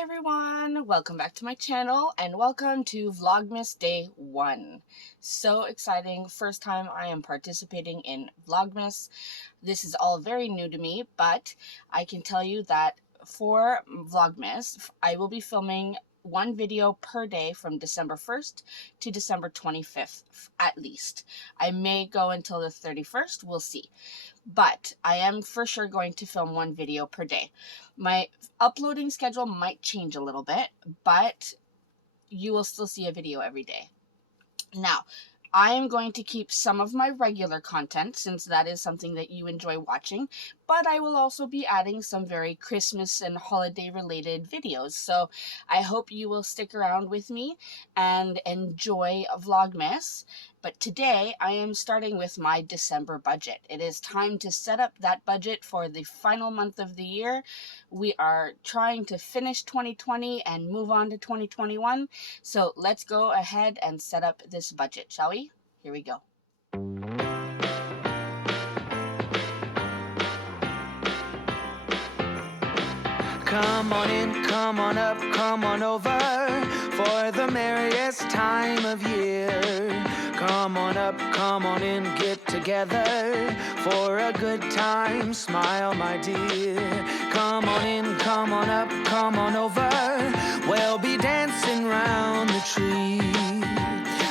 Hi everyone, welcome back to my channel and welcome to Vlogmas Day 1. So exciting, first time I am participating in Vlogmas. This is all very new to me, but I can tell you that for Vlogmas, I will be filming one video per day from December 1st to December 25th at least. I may go until the 31st, we'll see. But I am for sure going to film one video per day. My uploading schedule might change a little bit, but you will still see a video every day. Now, I am going to keep some of my regular content since that is something that you enjoy watching, but I will also be adding some very Christmas and holiday related videos. So I hope you will stick around with me and enjoy Vlogmas. But today I am starting with my December budget. It is time to set up that budget for the final month of the year. We are trying to finish 2020 and move on to 2021. So let's go ahead and set up this budget, shall we? Here we go. Come on in, come on up, come on over for the merriest time of year. Come on up, come on in, get together for a good time. Smile, my dear. Come on in, come on up, come on over. We'll be dancing round the tree.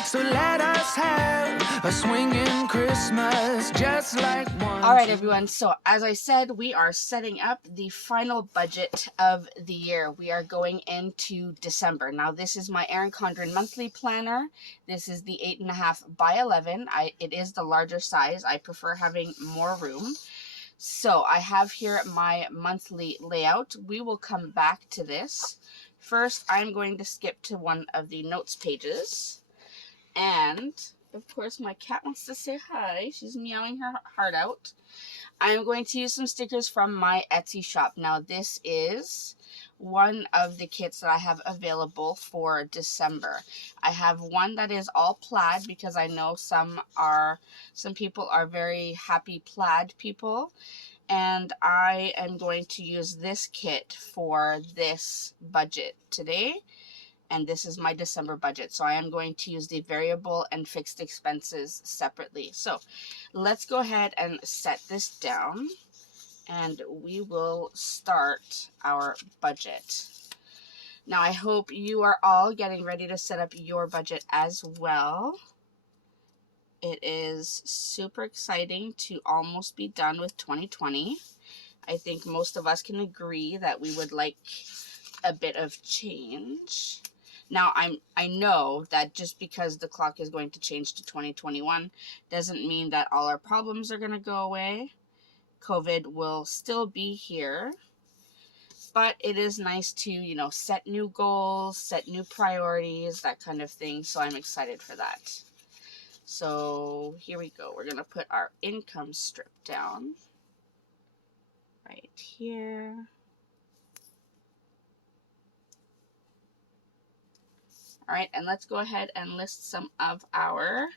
So let us have a swinging Christmas just like one. All right, everyone. So as I said, we are setting up the final budget of the year. We are going into December. Now, this is my Erin Condren monthly planner. This is the 8.5 by 11. It is the larger size. I prefer having more room. So I have here my monthly layout. We will come back to this. First, I'm going to skip to one of the notes pages. And, of course, my cat wants to say hi. She's meowing her heart out. I'm going to use some stickers from my Etsy shop. Now, this is one of the kits that I have available for December. I have one that is all plaid because I know some people are very happy plaid people. And I am going to use this kit for this budget today. And this is my December budget. So I am going to use the variable and fixed expenses separately. So let's go ahead and set this down and we will start our budget. Now I hope you are all getting ready to set up your budget as well. It is super exciting to almost be done with 2020. I think most of us can agree that we would like a bit of change. Now, I know that just because the clock is going to change to 2021 doesn't mean that all our problems are going to go away. COVID will still be here. But it is nice to, set new goals, set new priorities, that kind of thing. So I'm excited for that. So here we go. We're going to put our income strip down right here. All right, and let's go ahead and list some of our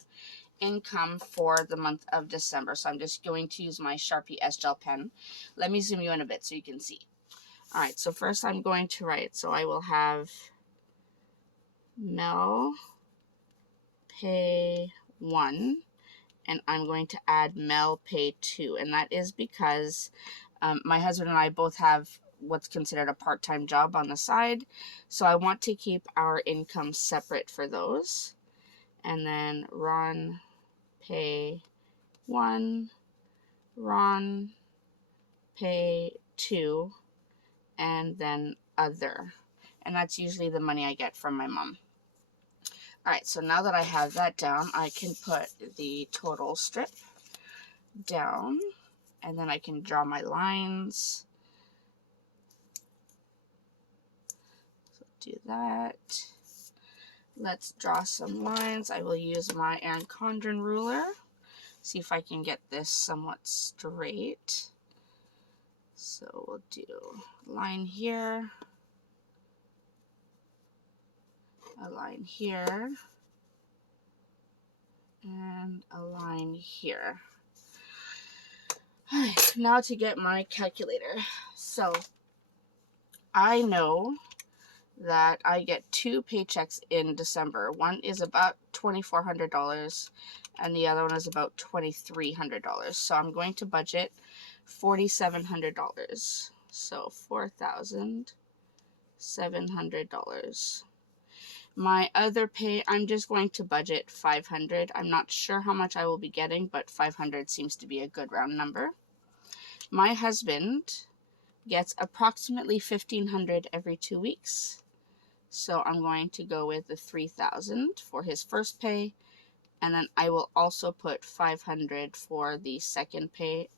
income for the month of December. So I'm just going to use my Sharpie S-Gel pen. Let me zoom you in a bit so you can see. All right, so first I'm going to write. So I will have Mel Pay 1, and I'm going to add Mel Pay 2. And that is because my husband and I both have what's considered a part-time job on the side. So I want to keep our income separate for those. And then Ron Pay 1, Ron Pay 2, and then other. And that's usually the money I get from my mom. All right, so now that I have that down, I can put the total strip down, and then I can draw my lines. Do that. Let's draw some lines. I will use my Erin Condren ruler. See if I can get this somewhat straight. So we'll do a line here, a line here, and a line here. All right, now to get my calculator. So I know that I get 2 paychecks in December. One is about $2,400 and the other one is about $2,300. So I'm going to budget $4,700. So $4,700. My other pay, I'm just going to budget $500. I'm not sure how much I will be getting, but $500 seems to be a good round number. My husband gets approximately $1,500 every 2 weeks. So I'm going to go with the $3,000 for his first pay, and then I will also put $500 for the second pay,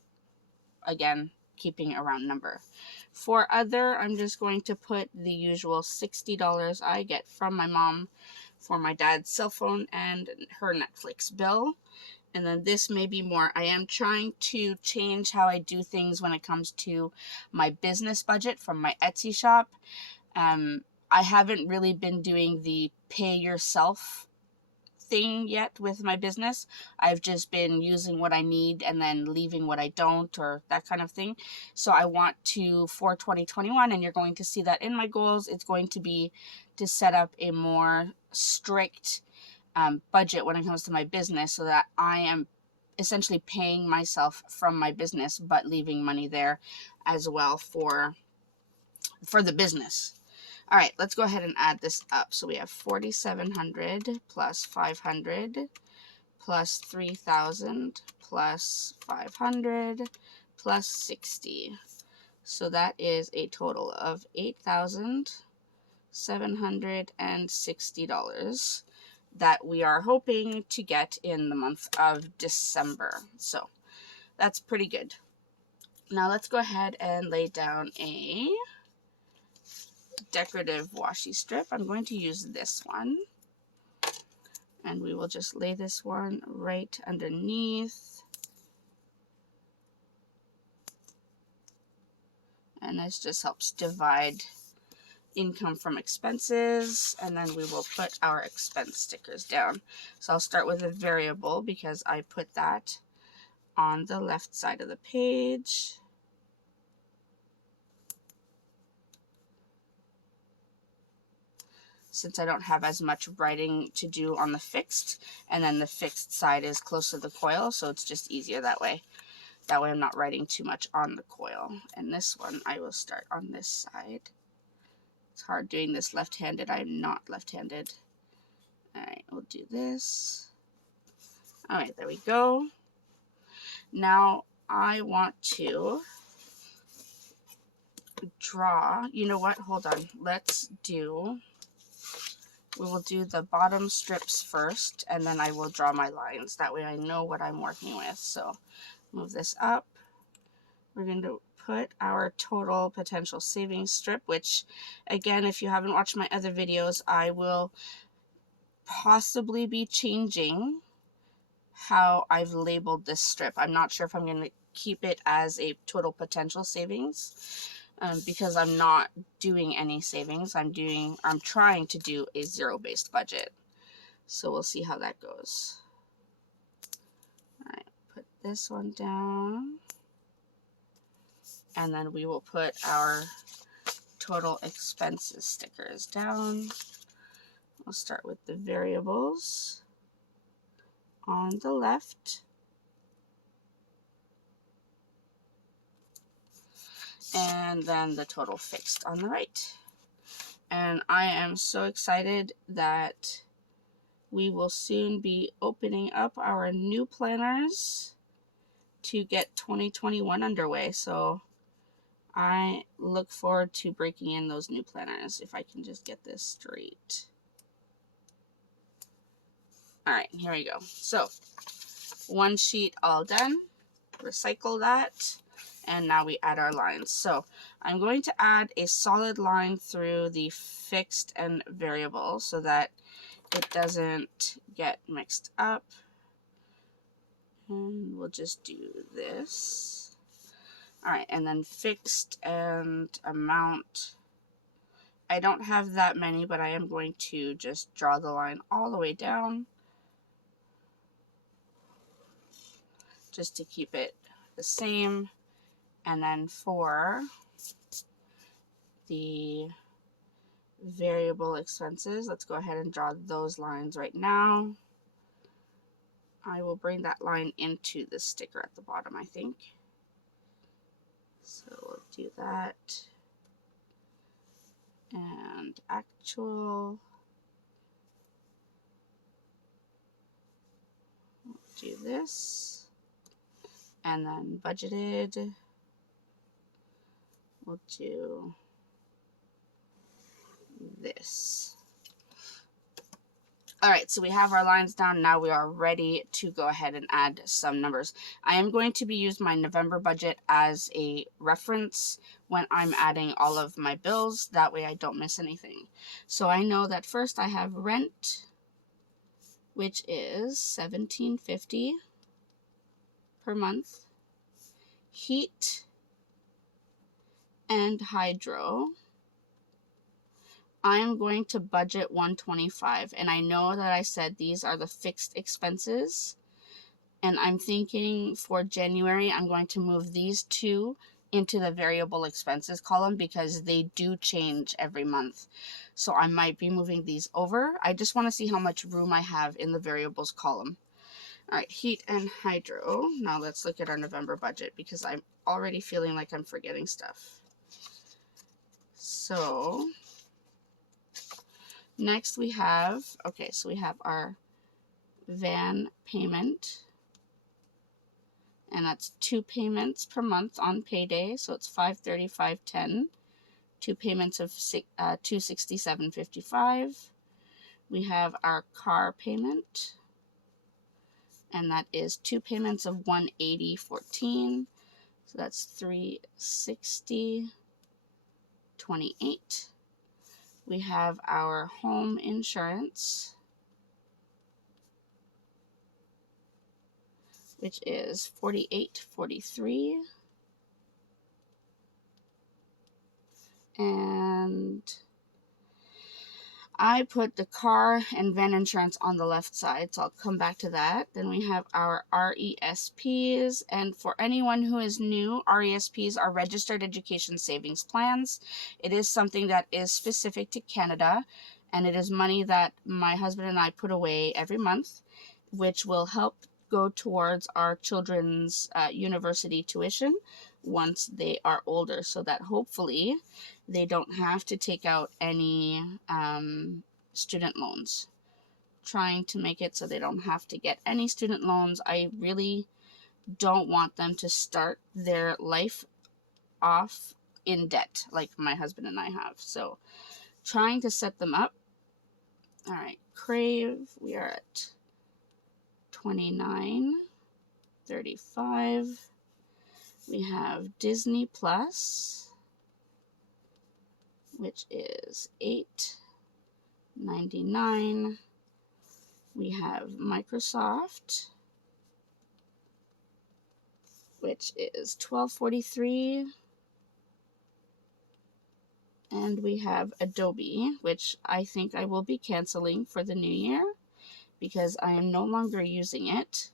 again keeping a round number. For other, I'm just going to put the usual $60 I get from my mom for my dad's cell phone and her Netflix bill. And then this may be more. I am trying to change how I do things when it comes to my business budget from my Etsy shop. I haven't really been doing the pay yourself thing yet with my business. I've just been using what I need and then leaving what I don't, or that kind of thing. So I want to, for 2021, and you're going to see that in my goals, it's going to be to set up a more strict budget when it comes to my business, so that I am essentially paying myself from my business but leaving money there as well for the business. All right, let's go ahead and add this up. So we have 4,700 plus 500 plus 3,000 plus 500 plus 60. So that is a total of $8,760 that we are hoping to get in the month of December. So that's pretty good. Now let's go ahead and lay down a decorative washi strip. I'm going to use this one, and we will just lay this one right underneath, and this just helps divide income from expenses. And then we will put our expense stickers down. So I'll start with a variable because I put that on the left side of the page. Since I don't have as much writing to do on the fixed, and then the fixed side is close to the coil, so it's just easier that way. That way I'm not writing too much on the coil. And this one I will start on this side. It's hard doing this left-handed. I'm not left-handed. Alright, we'll do this. Alright, there we go. Now I want to draw, you know what, hold on. We will do the bottom strips first, and then I will draw my lines. That way I know what I'm working with. So move this up. We're going to put our total potential savings strip, which, again, if you haven't watched my other videos, I will possibly be changing how I've labeled this strip. I'm not sure if I'm going to keep it as a total potential savings, because I'm not doing any savings. I'm trying to do a zero-based budget. So we'll see how that goes. All right, put this one down. And then we will put our total expenses stickers down. We'll start with the variables on the left. And then the total fixed on the right. And I am so excited that we will soon be opening up our new planners to get 2021 underway. So I look forward to breaking in those new planners, if I can just get this straight. All right, here we go. So one sheet all done. Recycle that. And now we add our lines. So I'm going to add a solid line through the fixed and variable so that it doesn't get mixed up. And we'll just do this. All right, and then fixed and amount. I don't have that many, but I am going to just draw the line all the way down, just to keep it the same. And then for the variable expenses. Let's go ahead and draw those lines right now. I will bring that line into the sticker at the bottom, I think. So we'll do that. And actual. We'll do this. And then budgeted. We'll do this. All right, so we have our lines down. Now we are ready to go ahead and add some numbers. I am going to be using my November budget as a reference when I'm adding all of my bills. That way I don't miss anything. So I know that first I have rent, which is $17.50 per month. Heat and hydro, I'm going to budget $125, and I know that I said these are the fixed expenses, and I'm thinking for January I'm going to move these two into the variable expenses column because they do change every month. So I might be moving these over. I just want to see how much room I have in the variables column. All right, heat and hydro. Now let's look at our November budget because I'm already feeling like I'm forgetting stuff. So next we have, okay, so we have our van payment, and that's 2 payments per month on payday, so it's $535.10. 2 payments of $267.55. We have our car payment, and that is 2 payments of $180.14, so that's $360.28. We have our home insurance, which is $48.43. And I put the car and van insurance on the left side, so I'll come back to that. Then we have our RESPs, and for anyone who is new, RESPs are Registered Education Savings Plans. It is something that is specific to Canada, and it is money that my husband and I put away every month, which will help go towards our children's university tuition once they are older, so that hopefully they don't have to take out any student loans. Trying to make it so they don't have to get any student loans. I really don't want them to start their life off in debt like my husband and I have. So trying to set them up. All right, Crave, we are at $29.35. We have Disney Plus, which is $8.99. We have Microsoft, which is $12.43. And we have Adobe, which I think I will be canceling for the new year because I am no longer using it.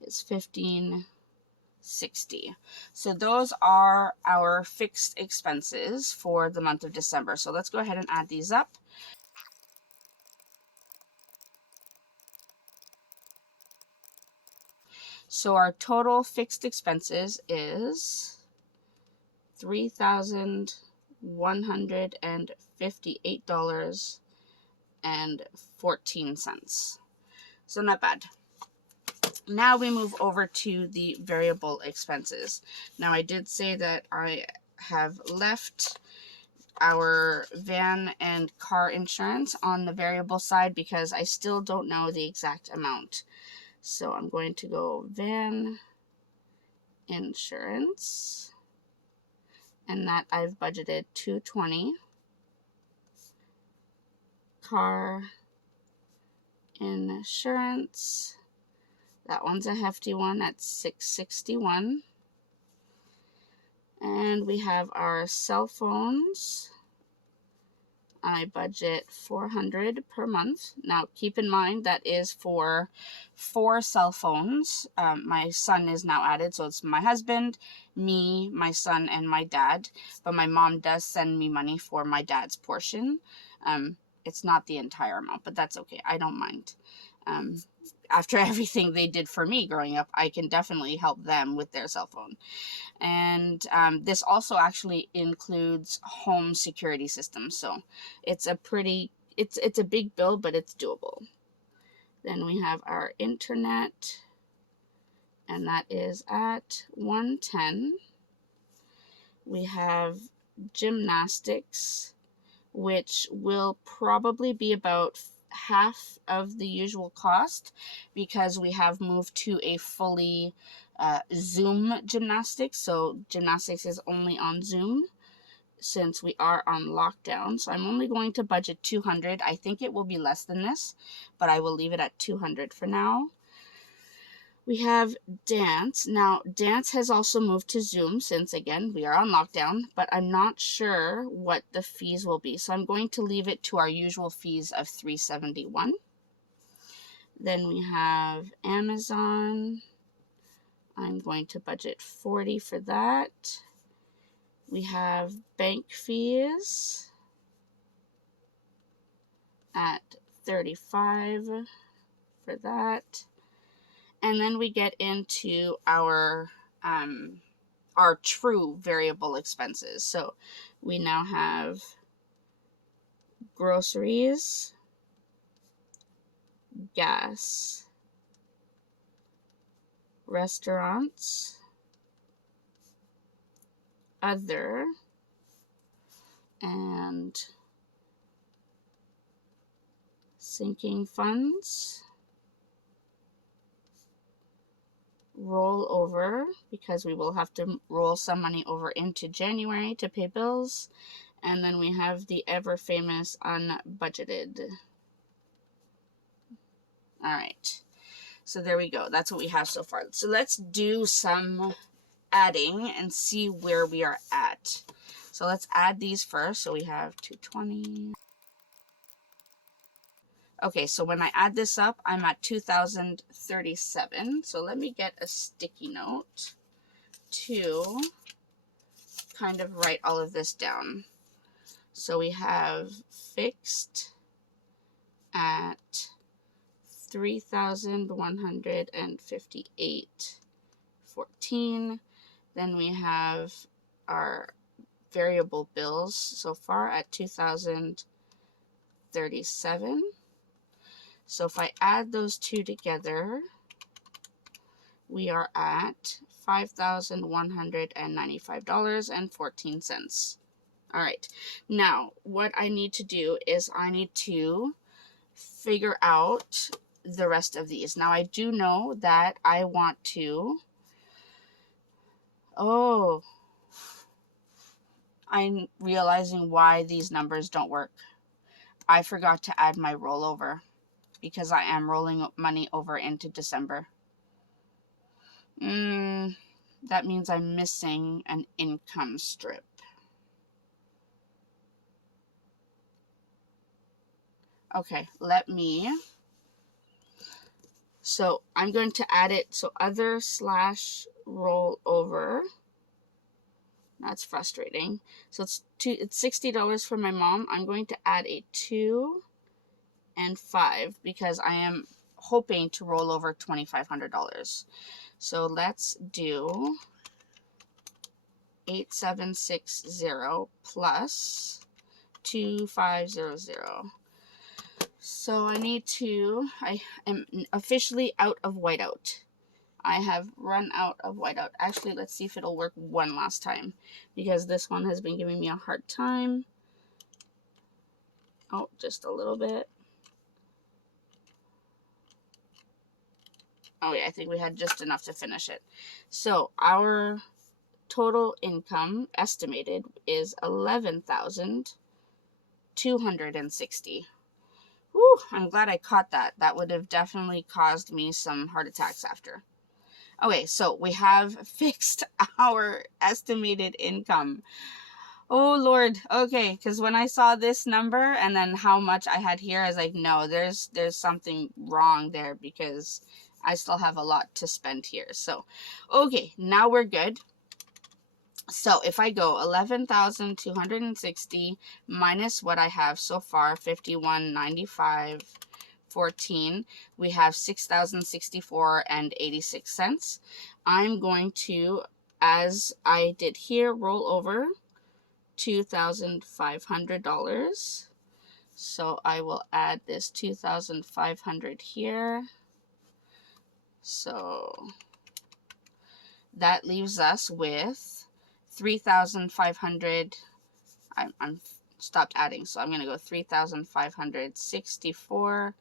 It's $15.60. So those are our fixed expenses for the month of December. So let's go ahead and add these up. So our total fixed expenses is $3,158.14. So not bad. Now we move over to the variable expenses. Now I did say that I have left our van and car insurance on the variable side because I still don't know the exact amount. So I'm going to go van insurance, and that I've budgeted $220. Car insurance, that one's a hefty one, that's $661. And we have our cell phones. I budget $400 per month. Now, keep in mind that is for 4 cell phones. My son is now added, so it's my husband, me, my son, and my dad. But my mom does send me money for my dad's portion. It's not the entire amount, but that's okay. I don't mind. After everything they did for me growing up, I can definitely help them with their cell phone. And this also actually includes home security systems, so it's a big bill, but it's doable. Then we have our internet, and that is at $110. We have gymnastics, which will probably be about half of the usual cost because we have moved to a fully Zoom gymnastics. So gymnastics is only on Zoom since we are on lockdown. So I'm only going to budget $200. I think it will be less than this, but I will leave it at $200 for now. We have dance. Now, dance has also moved to Zoom since, again, we are on lockdown, but I'm not sure what the fees will be. So I'm going to leave it to our usual fees of $371. Then we have Amazon. I'm going to budget $40 for that. We have bank fees at $35 for that. And then we get into our true variable expenses. So we now have groceries, gas, restaurants, other, and sinking funds, roll over, because we will have to roll some money over into January to pay bills, and then we have the ever famous unbudgeted. All right, so there we go. That's what we have so far. So let's do some adding and see where we are at. So let's add these first. So we have 220. Okay, so when I add this up, I'm at 2,037. So let me get a sticky note to kind of write all of this down. So we have fixed at 3,158.14. Then we have our variable bills so far at 2,037. So if I add those two together, we are at $5,195.14. All right. Now, what I need to do is I need to figure out the rest of these. Now, I do know that I want to... Oh, I'm realizing why these numbers don't work. I forgot to add my rollover because I am rolling money over into December. That means I'm missing an income strip. Okay, so I'm going to add it, so other / rollover. That's frustrating. So it's $60 for my mom. I'm going to add a 2 and 5 because I am hoping to roll over $2,500. So let's do 8760 plus 2500. So I am officially out of whiteout. I have run out of whiteout. Actually, let's see if it'll work one last time because this one has been giving me a hard time. Oh, just a little bit. Oh yeah, I think we had just enough to finish it. So our total income estimated is $11,260. Whew, I'm glad I caught that. That would have definitely caused me some heart attacks after. Okay, so we have fixed our estimated income. Oh Lord. Okay, because when I saw this number and then how much I had here, I was like, no, there's something wrong there because I still have a lot to spend here. So, okay, now we're good. So if I go 11,260 minus what I have so far, 51.95.14, we have 6,064 and 86 cents. I'm going to, as I did here, roll over $2,500. So I will add this 2,500 here. So that leaves us with 3,500. I'm stopped adding, so I'm going to go 3,564.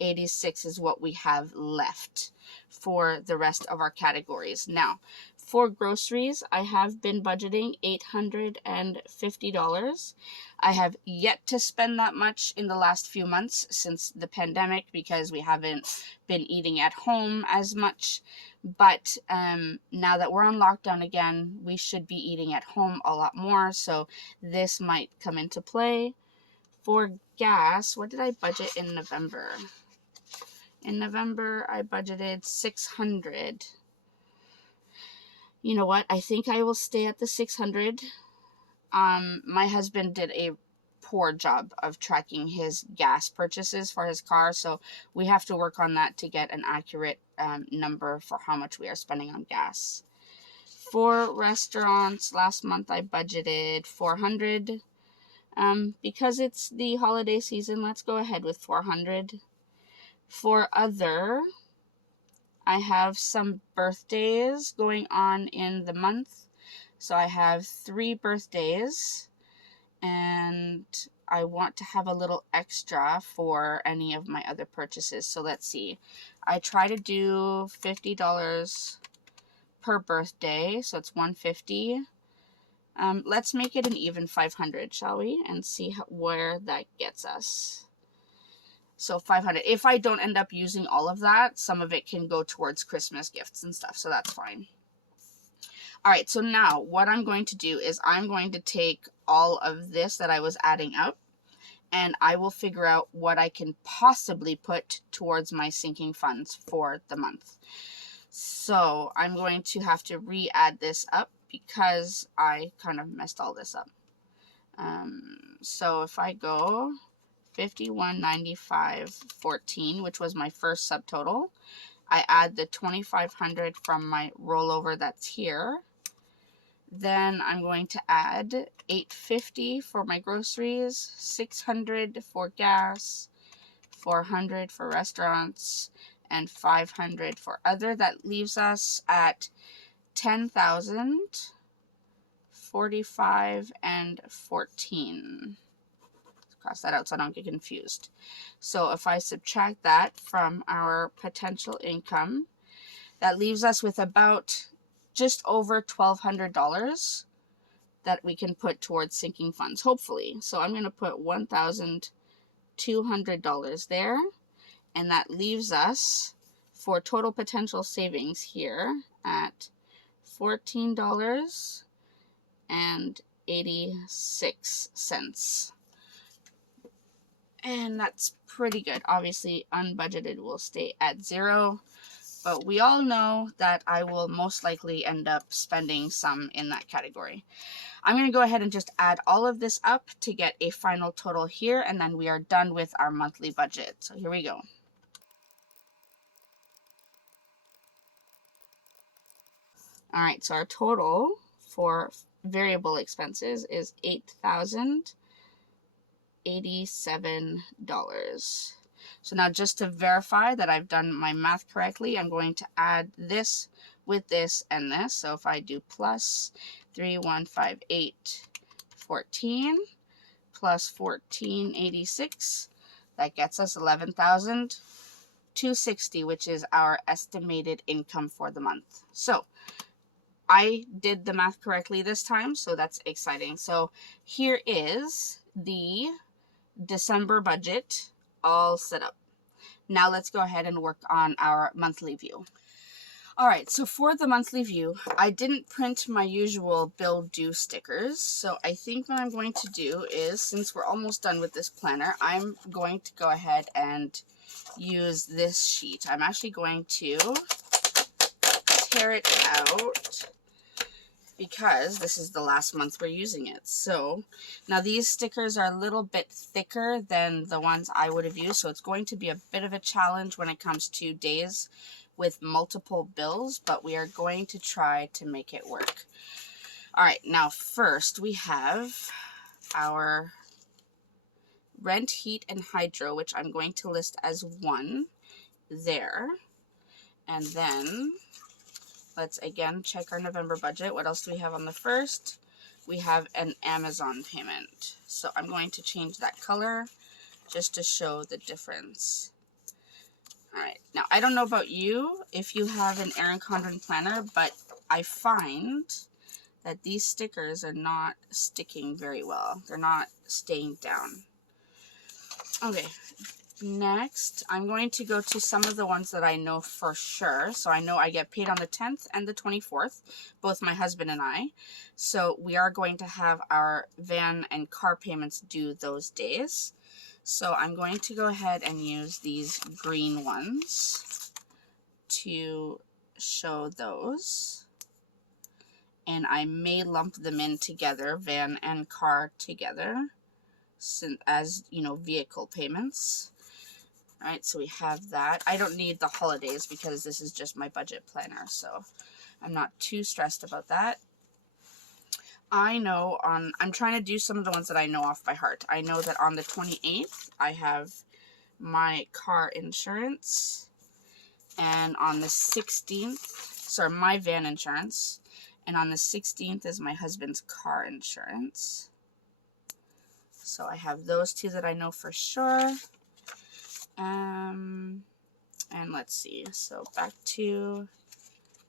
86 is what we have left for the rest of our categories. Now, for groceries, I have been budgeting $850. I have yet to spend that much in the last few months since the pandemic because we haven't been eating at home as much. But now that we're on lockdown again, we should be eating at home a lot more. So this might come into play. For gas, what did I budget in November? In November, I budgeted $600. You know what? I think I will stay at the $600. My husband did a poor job of tracking his gas purchases for his car, so we have to work on that to get an accurate number for how much we are spending on gas. For restaurants, last month I budgeted $400. Because it's the holiday season, let's go ahead with $400. For other, I have some birthdays going on in the month. So I have 3 birthdays, and I want to have a little extra for any of my other purchases. So let's see. I try to do $50 per birthday, so it's $150. Let's make it an even 500, shall we? And see where that gets us. So 500. If I don't end up using all of that, some of it can go towards Christmas gifts and stuff, so that's fine. All right, so now what I'm going to do is I'm going to take all of this that I was adding up, and I will figure out what I can possibly put towards my sinking funds for the month. So I'm going to have to re-add this up because I kind of messed all this up. So if I go 51.95.14, which was my first subtotal. I add the 2,500 from my rollover that's here. Then I'm going to add $850 for my groceries, $600 for gas, $400 for restaurants, and $500 for other. That leaves us at $10,045 and 14. Cross that out so I don't get confused. So if I subtract that from our potential income, that leaves us with about just over $1,200 that we can put towards sinking funds, hopefully. So I'm going to put $1,200 there, and that leaves us for total potential savings here at $14.86. And that's pretty good. Obviously, unbudgeted will stay at 0. But we all know that I will most likely end up spending some in that category. I'm going to go ahead and just add all of this up to get a final total here. And then we are done with our monthly budget. So here we go. All right, so our total for variable expenses is $8,087. So now just to verify that I've done my math correctly, I'm going to add this with this and this. So if I do plus 3,158.14 plus 1486, that gets us 11,260, which is our estimated income for the month. So I did the math correctly this time, so that's exciting. So here is the December budget all set up. Now let's go ahead and work on our monthly view. Alright, so for the monthly view, I didn't print my usual bill due stickers, so I think what I'm going to do is, since we're almost done with this planner, I'm going to go ahead and use this sheet. I'm actually going to tear it out because this is the last month we're using it. So now these stickers are a little bit thicker than the ones I would have used, so it's going to be a bit of a challenge when it comes to days with multiple bills, but we are going to try to make it work. All right, now first we have our rent, heat, and hydro, which I'm going to list as 1 there. And then let's again check our November budget. What else do we have on the 1st? We have an Amazon payment. So I'm going to change that color just to show the difference. Alright, now I don't know about you if you have an Erin Condren planner, but I find that these stickers are not sticking very well. They're not staying down. Okay, next I'm going to go to some of the ones that I know for sure. So I know I get paid on the 10th and the 24th, both my husband and I. So we are going to have our van and car payments due those days. So I'm going to go ahead and use these green ones to show those. And I may lump them in together, van and car together, as, you know, vehicle payments. All right, so we have that. I don't need the holidays because this is just my budget planner, so I'm not too stressed about that. I know I'm trying to do some of the ones that I know off by heart. I know that on the 28th, I have my car insurance. And on the 16th, sorry, my van insurance. And on the 16th is my husband's car insurance. So I have those two that I know for sure. And let's see. So back to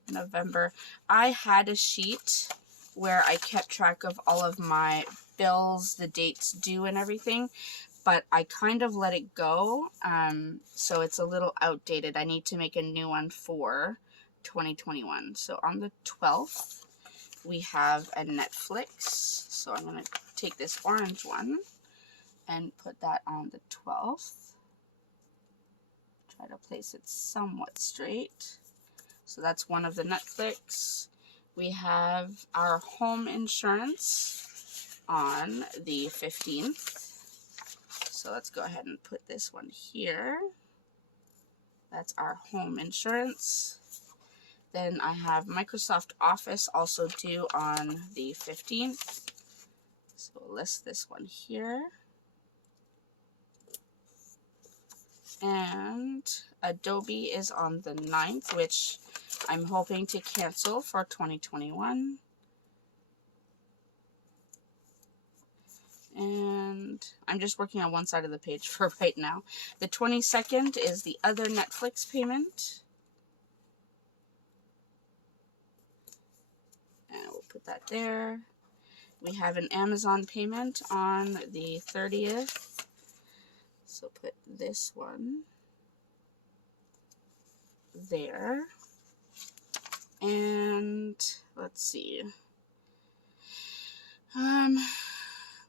November. I had a sheet where I kept track of all of my bills, the dates due and everything, but I kind of let it go, so it's a little outdated. I need to make a new one for 2021. So on the 12th, we have a Netflix, so I'm going to take this orange one and put that on the 12th. Try to place it somewhat straight. So that's one of the Netflix. We have our home insurance on the 15th. So let's go ahead and put this one here. That's our home insurance. Then I have Microsoft Office also due on the 15th. So we'll list this one here. And Adobe is on the 9th, which I'm hoping to cancel for 2021. And I'm just working on one side of the page for right now. The 22nd is the other Netflix payment. And we'll put that there. We have an Amazon payment on the 30th. So put this one there. And let's see.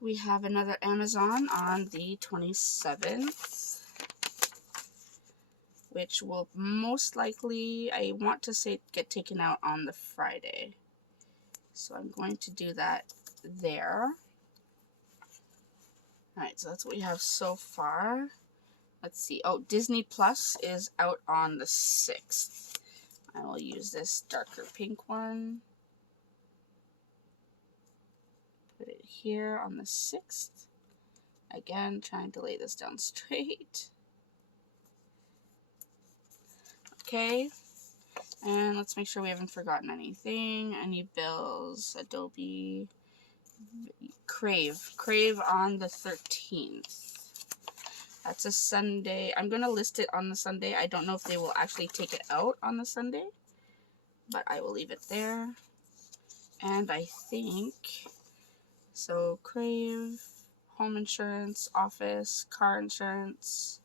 We have another Amazon on the 27th, which will most likely, I want to say, get taken out on the Friday. So I'm going to do that there. Alright, so that's what we have so far. Let's see. Oh, Disney Plus is out on the 6th. I will use this darker pink one. Put it here on the 6th. Again, trying to lay this down straight. Okay. And let's make sure we haven't forgotten anything. Any bills, Adobe, Crave on the 13th. That's a Sunday. I'm going to list it on the Sunday. I don't know if they will actually take it out on the Sunday, but I will leave it there. And I think, so Crave, home insurance, office, car insurance,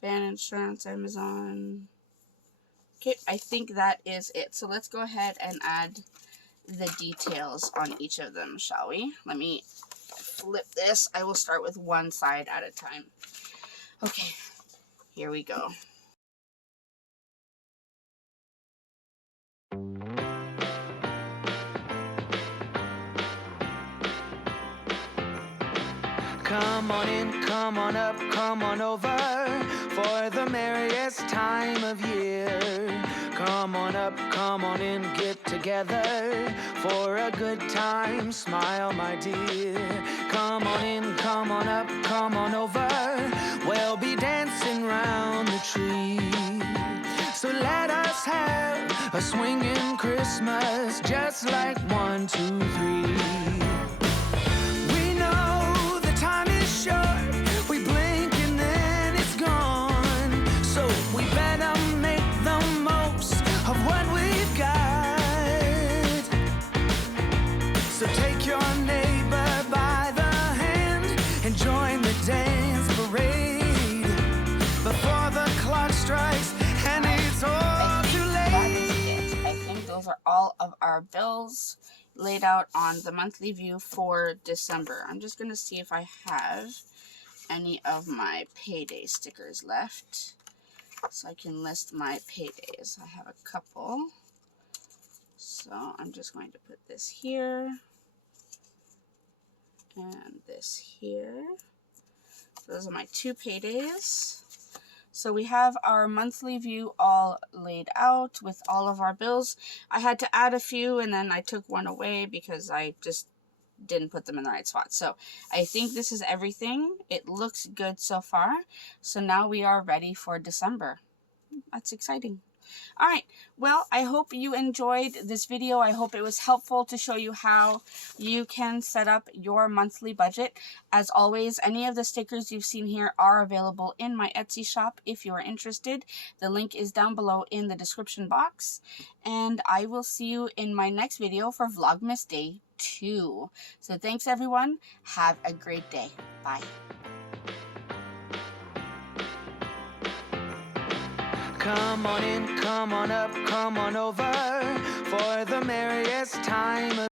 van insurance, Amazon, Okay, I think that is it. So let's go ahead and add the details on each of them, shall we? Let me flip this. I will start with one side at a time. Okay, here we go. Come on in, come on up, come on over for the merriest time of year. Come on up, come on in, get together for a good time. Smile, my dear. Come on in, come on up, come on over. We'll be dancing round the tree. So let us have a swinging Christmas, just like 1, 2, 3. We blink and then it's gone. So we better make the most of what we've got. So take your neighbor by the hand and join the dance parade before the clock strikes and it's all too late. I think those are all of our bills laid out on the monthly view for December. I'm just going to see if I have any of my payday stickers left so I can list my paydays. I have a couple. So I'm just going to put this here and this here. So those are my 2 paydays. So we have our monthly view all laid out with all of our bills. I had to add a few and then I took one away because I just didn't put them in the right spot. So I think this is everything. It looks good so far. So now we are ready for December. That's exciting. All right, well, I hope you enjoyed this video. I hope it was helpful to show you how you can set up your monthly budget. As always, any of the stickers you've seen here are available in my Etsy shop if you are interested. The link is down below in the description box. And I will see you in my next video for Vlogmas Day 2. So thanks, everyone. Have a great day. Bye. Come on in, come on up, come on over for the merriest time of